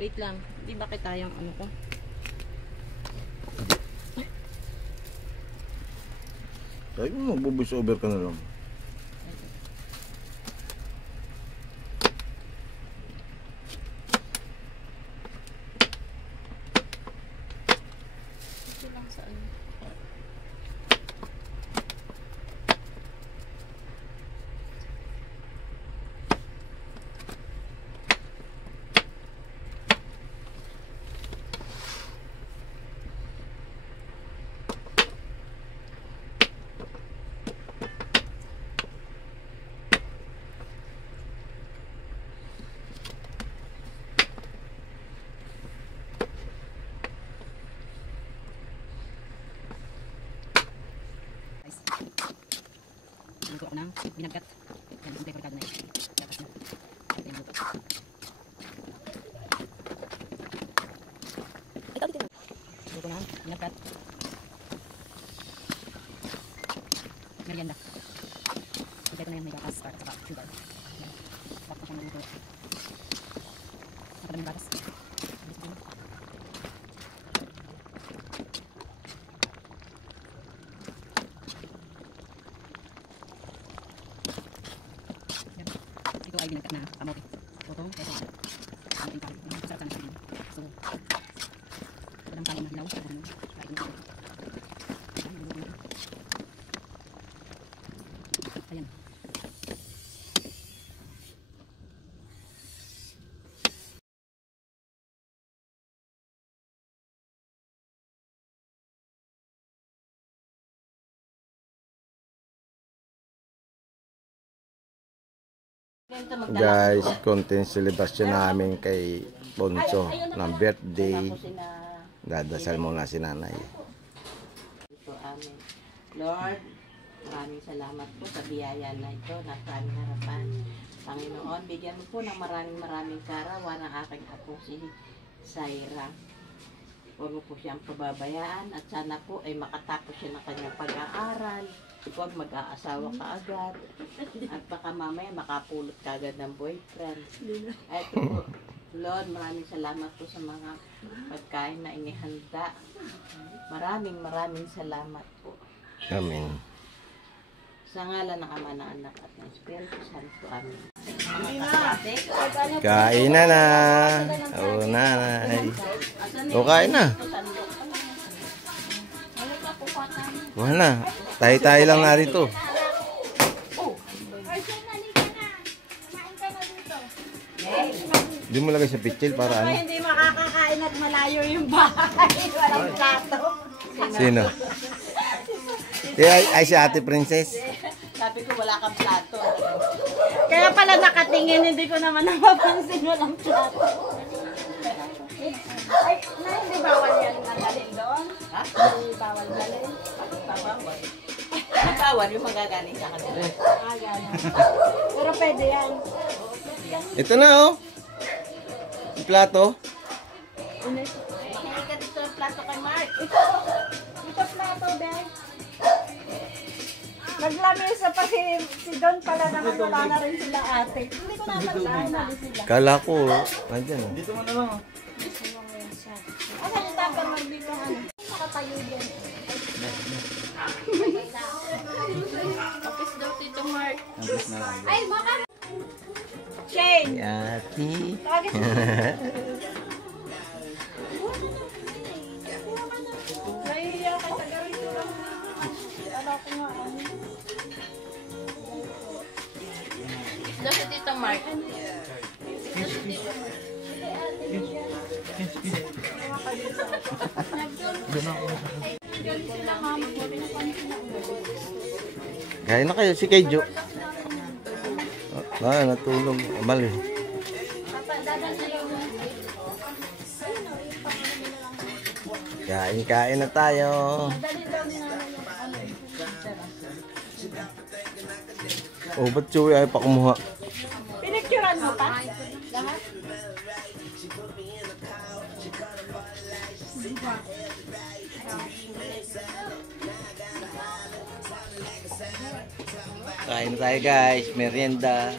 Wait lang. Di ba kita yung ano ko? Sabi mo, mag-voice over ka na lang. Ito lang sa ano. Luto ako ng binagkat. Yan, gusto ko rekado na yun. Gatas na. Ito yung luto. Ito, dito. Luto ng binagkat. Merienda. Ito na yan, may gatas at saka sugar. Yan. Bakit na luto. Nakadaming gatas. Ito ay binagkat na kamote. Potong, ito. Ang tingkal. Masarap sana siya. So, walang kanin na hilaw. Kain na. Ayan. Guys, content celebration namin kay Ponso ng birthday. Dadasal muna si nanay. Ito amin. Lord, maraming salamat po sa biyaya na ito na aming harapan. Panginoon, bigyan mo po ng maraming karawan ng aking apo si Saira. Huwag mo po siyang pababayaan at sana po ay makatapos siya ng kanyang pag-aaral. Huwag mag-aasawa ka agad. At baka mamaya makapulot ka agad ng boyfriend. At po, Lord, maraming salamat po sa mga pagkain na inihanda. Maraming salamat po. Amen. Sa ngalan ng Ama, ng Anak at ng Espiritu Santo. Amen. Kain na na. Oo, nanay. O, kain na. Wala. Tayo-tayo lang narito. Hindi mo lagay sa pitchil para ano? Hindi makakakain at malayo yung bahay. Walang plato. Sino? Ay, si Ate Princess. Sabi ko wala kang plato. Kaya pala nakatingin, hindi ko naman napapansin walang plato. Ay, hindi bawal yan nalin doon? Ha? Hindi bawal nalin? Bawal. Bawal yung magagaling sa kanila. Ah, gano'n. Pero pwede yan. Ito na oh. Yung plato. Hindi ka dito ng plato kay Mark. Ito plato, Ben. Naglamisa pa si Don pala naman, wala na rin sila ate. Hindi ko naman na sila. Kala ko, nandyan oh. Dito mo na lang. Ano yung tapang nandito ano? Nakatayo yan. Office daw Tito Mark. Ay, baka! Shane! Ate. Nahihiya ka sa garito lang. Ano ko nga ano. Daw si Tito Mark. Kain na kayo si Keijo. Natulog. Amal eh. Kain na tayo. Oh, ba't Chewy ay pa kumuha? Pinicturan mo pa? Lahat? Kain tayo guys, merienda.